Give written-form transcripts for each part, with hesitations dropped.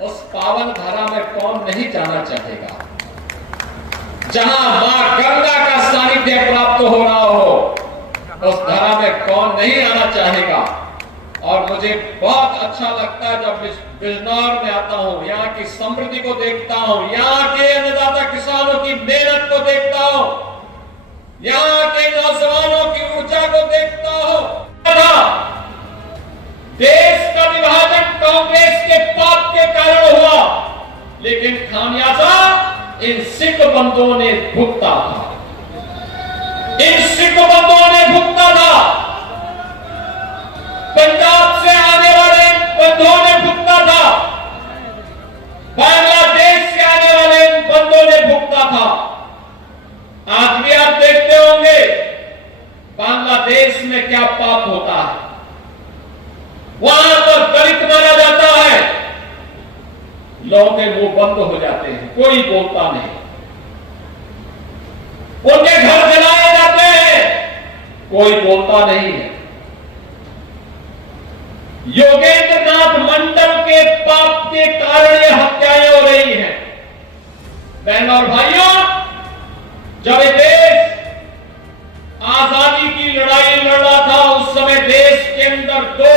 उस पावन धारा में कौन नहीं जाना चाहेगा, जहां मां गंगा का सानिध्य प्राप्त हो रहा हो, उस धारा में कौन नहीं आना चाहेगा। और मुझे बहुत अच्छा लगता है जब बिजनौर में आता हूं, यहाँ की समृद्धि को देखता हूं, यहाँ के अन्नदाता किसानों की मेहनत को देखता हूं, यहाँ के नौजवानों की ऊर्जा को देखता हूं। देश का विभाजन कांग्रेस के पाप के कारण हुआ, लेकिन खामियाजा इन सिख बंधुओं ने भुगता था, इन सिख बंधुओं ने भुगता था, पंजाब से आने वाले बंधुओं ने भुगता था, बांग्लादेश से आने वाले बंधुओं ने भुगता था। आज भी आप देखते होंगे बांग्लादेश में क्या पाप होता है, वहां पर दलित मारा जाता है, लोगों के मुंह बंद हो जाते हैं, कोई बोलता नहीं, उनके घर जलाए जाते हैं, कोई बोलता नहीं है। योगेंद्र नाथ मंडल के पाप के कारण ये हत्याएं हो रही हैं। बहनों और भाइयों, जब ये देश आजादी की लड़ाई लड़ रहा था, उस समय देश के अंदर दो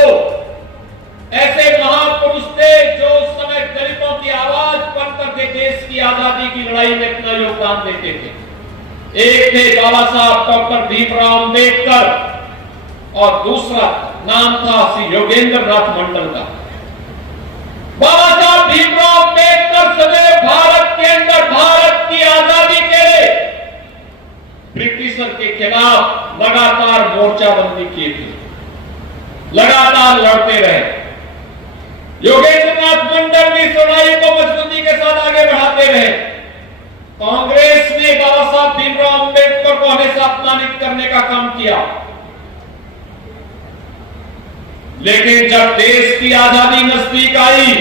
ऐसे महापुरुष थे जो उस समय दलितों की आवाज बनकर के देश की आजादी की लड़ाई में अपना योगदान देते थे। एक थे बाबा साहब डॉक्टर भीमराव अंबेडकर और दूसरा नाम था श्री योगेंद्र नाथ मंडल का। बाबा साहब भीमराव अंबेडकर सदैव भारत के अंदर भारत की आजादी के लिए ब्रिटिशर के खिलाफ लगातार मोर्चाबंदी की थी, लगातार लड़ते रहे। योगेंद्र नाथ मंडल भी लड़ाई को मजबूती के साथ आगे बढ़ाते रहे। कांग्रेस ने बाबा साहब भीमराव अंबेडकर को हमेशा अपमानित करने का काम किया, लेकिन जब देश की आजादी नजदीक आई,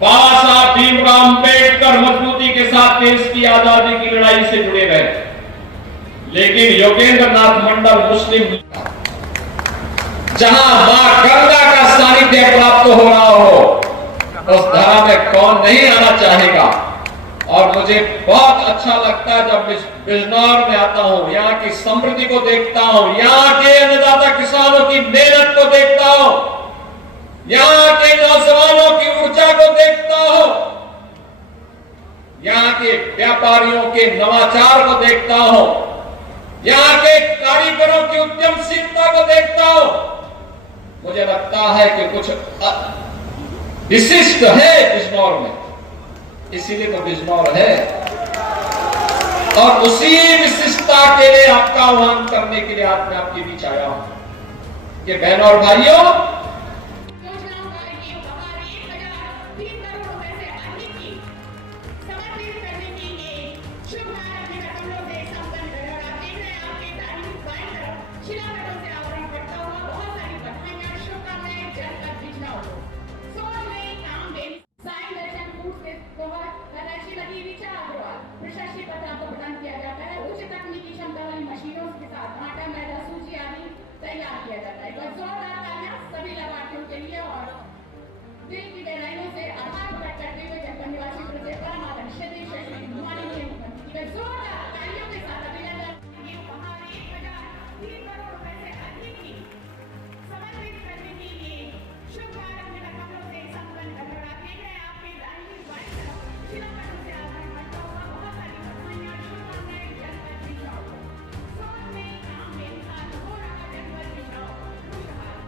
बाबा साहब भीमराव अंबेडकर मजबूती के साथ देश की आजादी की लड़ाई से जुड़े रहे। लेकिन योगेंद्र नाथ मंडल मुस्लिम, जहां मां गंगा का सानिध्य प्राप्त हो रहा हो, उस धारा में कौन नहीं आना चाहेगा। और मुझे बहुत अच्छा लगता है जब बिजनौर में आता हूं, यहाँ की समृद्धि को देखता हूं, यहाँ के अन्नदाता किसानों की मेहनत को देखता हूं, यहाँ के नौजवानों की ऊर्जा को देखता हूं, यहाँ के व्यापारियों के नवाचार को देखता हूं, यहाँ के कारीगरों की उद्यमशीलता को देखता हूं। मुझे लगता है कि कुछ विशिष्ट है बिजनौर में, इसीलिए तो बिजनौर है। और उसी विशिष्टता के लिए आपका आह्वान करने के लिए आज मैं आपके बीच आया हूं कि बहनों और भाइयों, दिल की गहराइयों से आभार प्रकट करते हुए जनपद निवासी प्रदेश परमात्मा श्री माननीय